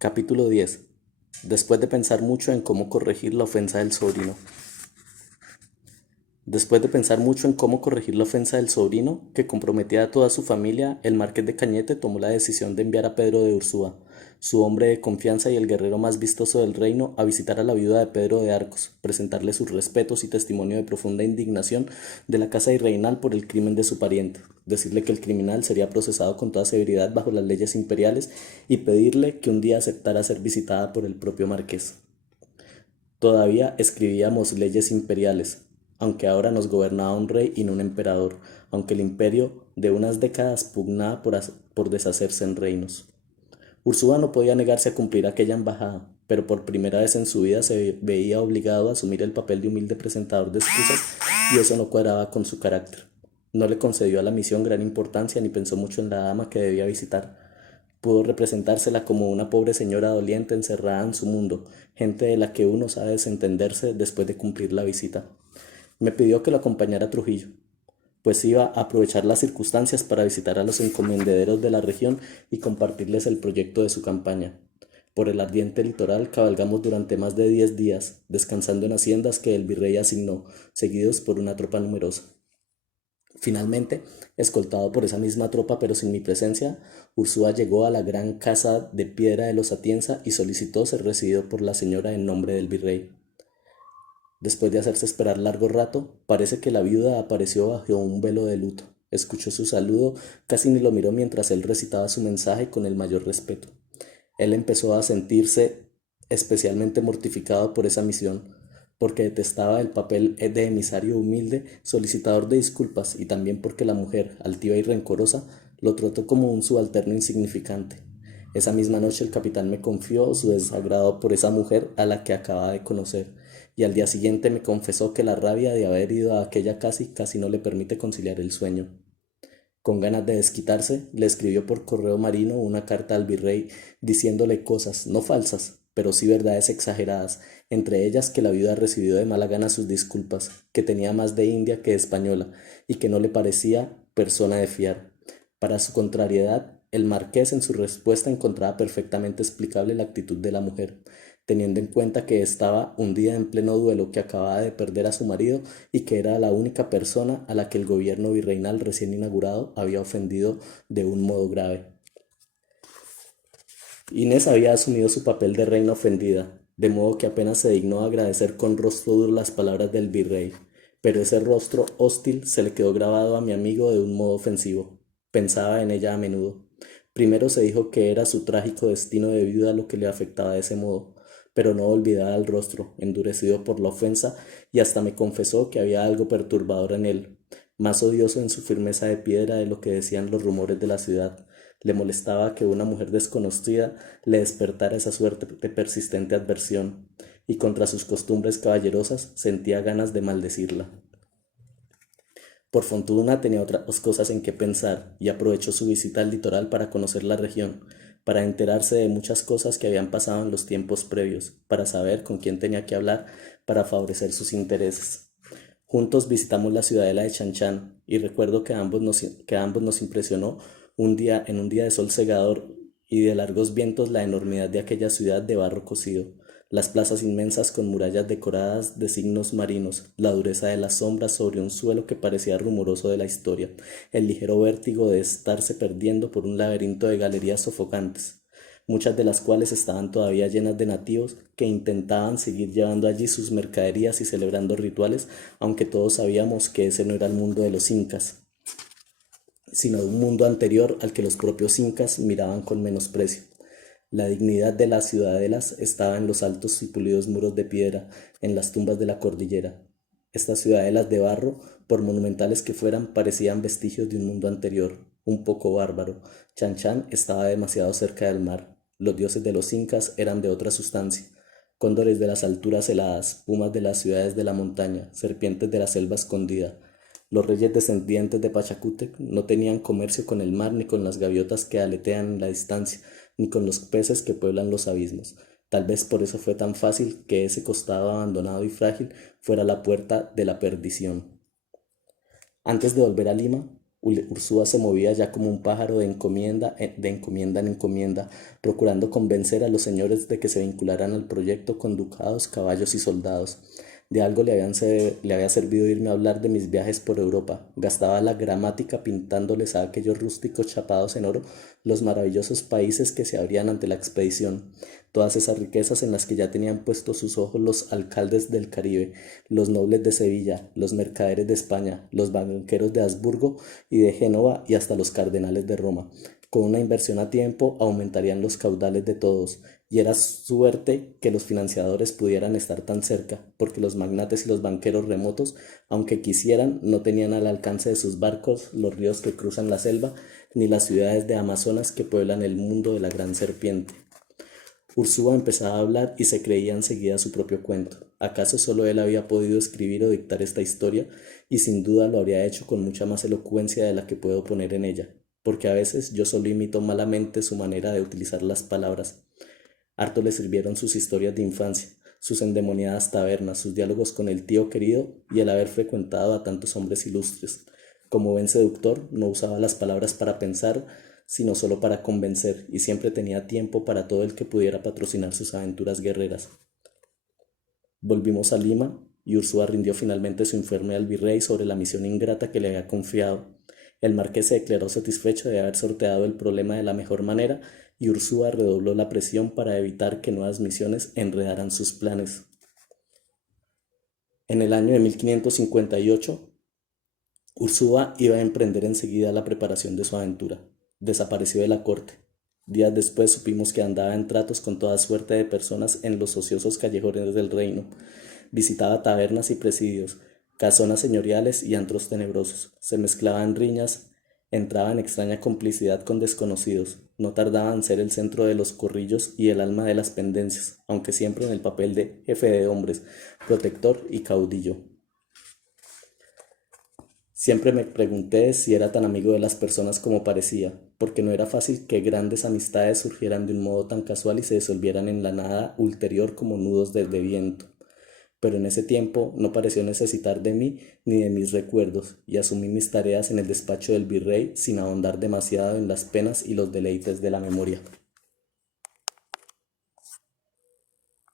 Capítulo 10. Después de pensar mucho en cómo corregir la ofensa del sobrino. Después de pensar mucho en cómo corregir la ofensa del sobrino, que comprometía a toda su familia, el marqués de Cañete tomó la decisión de enviar a Pedro de Ursúa, su hombre de confianza y el guerrero más vistoso del reino, a visitar a la viuda de Pedro de Arcos, presentarle sus respetos y testimonio de profunda indignación de la casa virreinal por el crimen de su pariente, decirle que el criminal sería procesado con toda severidad bajo las leyes imperiales y pedirle que un día aceptara ser visitada por el propio marqués. Todavía escribíamos leyes imperiales, aunque ahora nos gobernaba un rey y no un emperador, aunque el imperio de unas décadas pugnaba por deshacerse en reinos. Ursúa no podía negarse a cumplir aquella embajada, pero por primera vez en su vida se veía obligado a asumir el papel de humilde presentador de excusas y eso no cuadraba con su carácter. No le concedió a la misión gran importancia ni pensó mucho en la dama que debía visitar. Pudo representársela como una pobre señora doliente encerrada en su mundo, gente de la que uno sabe desentenderse después de cumplir la visita. Me pidió que lo acompañara a Trujillo, pues iba a aprovechar las circunstancias para visitar a los encomenderos de la región y compartirles el proyecto de su campaña. Por el ardiente litoral cabalgamos durante más de 10 días, descansando en haciendas que el virrey asignó, seguidos por una tropa numerosa. Finalmente, escoltado por esa misma tropa pero sin mi presencia, Ursúa llegó a la gran casa de piedra de los Atienza y solicitó ser recibido por la señora en nombre del virrey. Después de hacerse esperar largo rato, parece que la viuda apareció bajo un velo de luto. Escuchó su saludo, casi ni lo miró mientras él recitaba su mensaje con el mayor respeto. Él empezó a sentirse especialmente mortificado por esa misión, porque detestaba el papel de emisario humilde, solicitador de disculpas, y también porque la mujer, altiva y rencorosa, lo trató como un subalterno insignificante. Esa misma noche el capitán me confió su desagrado por esa mujer a la que acababa de conocer, y al día siguiente me confesó que la rabia de haber ido a aquella casa casi no le permite conciliar el sueño. Con ganas de desquitarse, le escribió por correo marino una carta al virrey diciéndole cosas, no falsas, pero sí verdades exageradas, entre ellas que la viuda recibió de mala gana sus disculpas, que tenía más de india que de española, y que no le parecía persona de fiar. Para su contrariedad, el marqués en su respuesta encontraba perfectamente explicable la actitud de la mujer, teniendo en cuenta que estaba hundida en pleno duelo, que acababa de perder a su marido y que era la única persona a la que el gobierno virreinal recién inaugurado había ofendido de un modo grave. Inés había asumido su papel de reina ofendida, de modo que apenas se dignó agradecer con rostro duro las palabras del virrey, pero ese rostro hostil se le quedó grabado a mi amigo de un modo ofensivo. Pensaba en ella a menudo. Primero se dijo que era su trágico destino de viuda lo que le afectaba de ese modo, pero no olvidaba el rostro, endurecido por la ofensa, y hasta me confesó que había algo perturbador en él, más odioso en su firmeza de piedra de lo que decían los rumores de la ciudad. Le molestaba que una mujer desconocida le despertara esa suerte de persistente adversión, y contra sus costumbres caballerosas sentía ganas de maldecirla. Por fortuna tenía otras cosas en que pensar y aprovechó su visita al litoral para conocer la región, para enterarse de muchas cosas que habían pasado en los tiempos previos, para saber con quién tenía que hablar para favorecer sus intereses. Juntos visitamos la ciudadela de Chanchan y recuerdo que a ambos nos impresionó en un día de sol cegador y de largos vientos la enormidad de aquella ciudad de barro cocido, las plazas inmensas con murallas decoradas de signos marinos, la dureza de las sombras sobre un suelo que parecía rumoroso de la historia, el ligero vértigo de estarse perdiendo por un laberinto de galerías sofocantes, muchas de las cuales estaban todavía llenas de nativos que intentaban seguir llevando allí sus mercaderías y celebrando rituales, aunque todos sabíamos que ese no era el mundo de los incas, sino un mundo anterior al que los propios incas miraban con menosprecio. La dignidad de las ciudadelas estaba en los altos y pulidos muros de piedra, en las tumbas de la cordillera. Estas ciudadelas de barro, por monumentales que fueran, parecían vestigios de un mundo anterior, un poco bárbaro. Chan Chan estaba demasiado cerca del mar. Los dioses de los incas eran de otra sustancia. Cóndores de las alturas heladas, pumas de las ciudades de la montaña, serpientes de la selva escondida. Los reyes descendientes de Pachacútec no tenían comercio con el mar ni con las gaviotas que aletean en la distancia, ni con los peces que pueblan los abismos. Tal vez por eso fue tan fácil que ese costado abandonado y frágil fuera la puerta de la perdición. Antes de volver a Lima, Ursúa se movía ya como un pájaro de encomienda en encomienda, procurando convencer a los señores de que se vincularan al proyecto con ducados, caballos y soldados. De algo le había servido irme a hablar de mis viajes por Europa. Gastaba la gramática pintándoles a aquellos rústicos chapados en oro los maravillosos países que se abrían ante la expedición. Todas esas riquezas en las que ya tenían puestos sus ojos los alcaldes del Caribe, los nobles de Sevilla, los mercaderes de España, los banqueros de Habsburgo y de Génova y hasta los cardenales de Roma. Con una inversión a tiempo aumentarían los caudales de todos, y era suerte que los financiadores pudieran estar tan cerca, porque los magnates y los banqueros remotos, aunque quisieran, no tenían al alcance de sus barcos los ríos que cruzan la selva, ni las ciudades de Amazonas que pueblan el mundo de la gran serpiente. Ursúa empezaba a hablar y se creía enseguida su propio cuento. ¿Acaso solo él había podido escribir o dictar esta historia? Y sin duda lo habría hecho con mucha más elocuencia de la que puedo poner en ella, porque a veces yo solo imito malamente su manera de utilizar las palabras. Harto le sirvieron sus historias de infancia, sus endemoniadas tabernas, sus diálogos con el tío querido y el haber frecuentado a tantos hombres ilustres. Como buen seductor, no usaba las palabras para pensar, sino solo para convencer, y siempre tenía tiempo para todo el que pudiera patrocinar sus aventuras guerreras. Volvimos a Lima, y Ursúa rindió finalmente su informe al virrey sobre la misión ingrata que le había confiado. El marqués se declaró satisfecho de haber sorteado el problema de la mejor manera, y Ursúa redobló la presión para evitar que nuevas misiones enredaran sus planes. En el año de 1558, Ursúa iba a emprender enseguida la preparación de su aventura. Desapareció de la corte. Días después supimos que andaba en tratos con toda suerte de personas en los ociosos callejones del reino. Visitaba tabernas y presidios, casonas señoriales y antros tenebrosos. Se mezclaban riñas, entraba en extraña complicidad con desconocidos. No tardaba en ser el centro de los corrillos y el alma de las pendencias, aunque siempre en el papel de jefe de hombres, protector y caudillo. Siempre me pregunté si era tan amigo de las personas como parecía, porque no era fácil que grandes amistades surgieran de un modo tan casual y se disolvieran en la nada ulterior como nudos de viento. Pero en ese tiempo no pareció necesitar de mí ni de mis recuerdos, y asumí mis tareas en el despacho del virrey sin ahondar demasiado en las penas y los deleites de la memoria.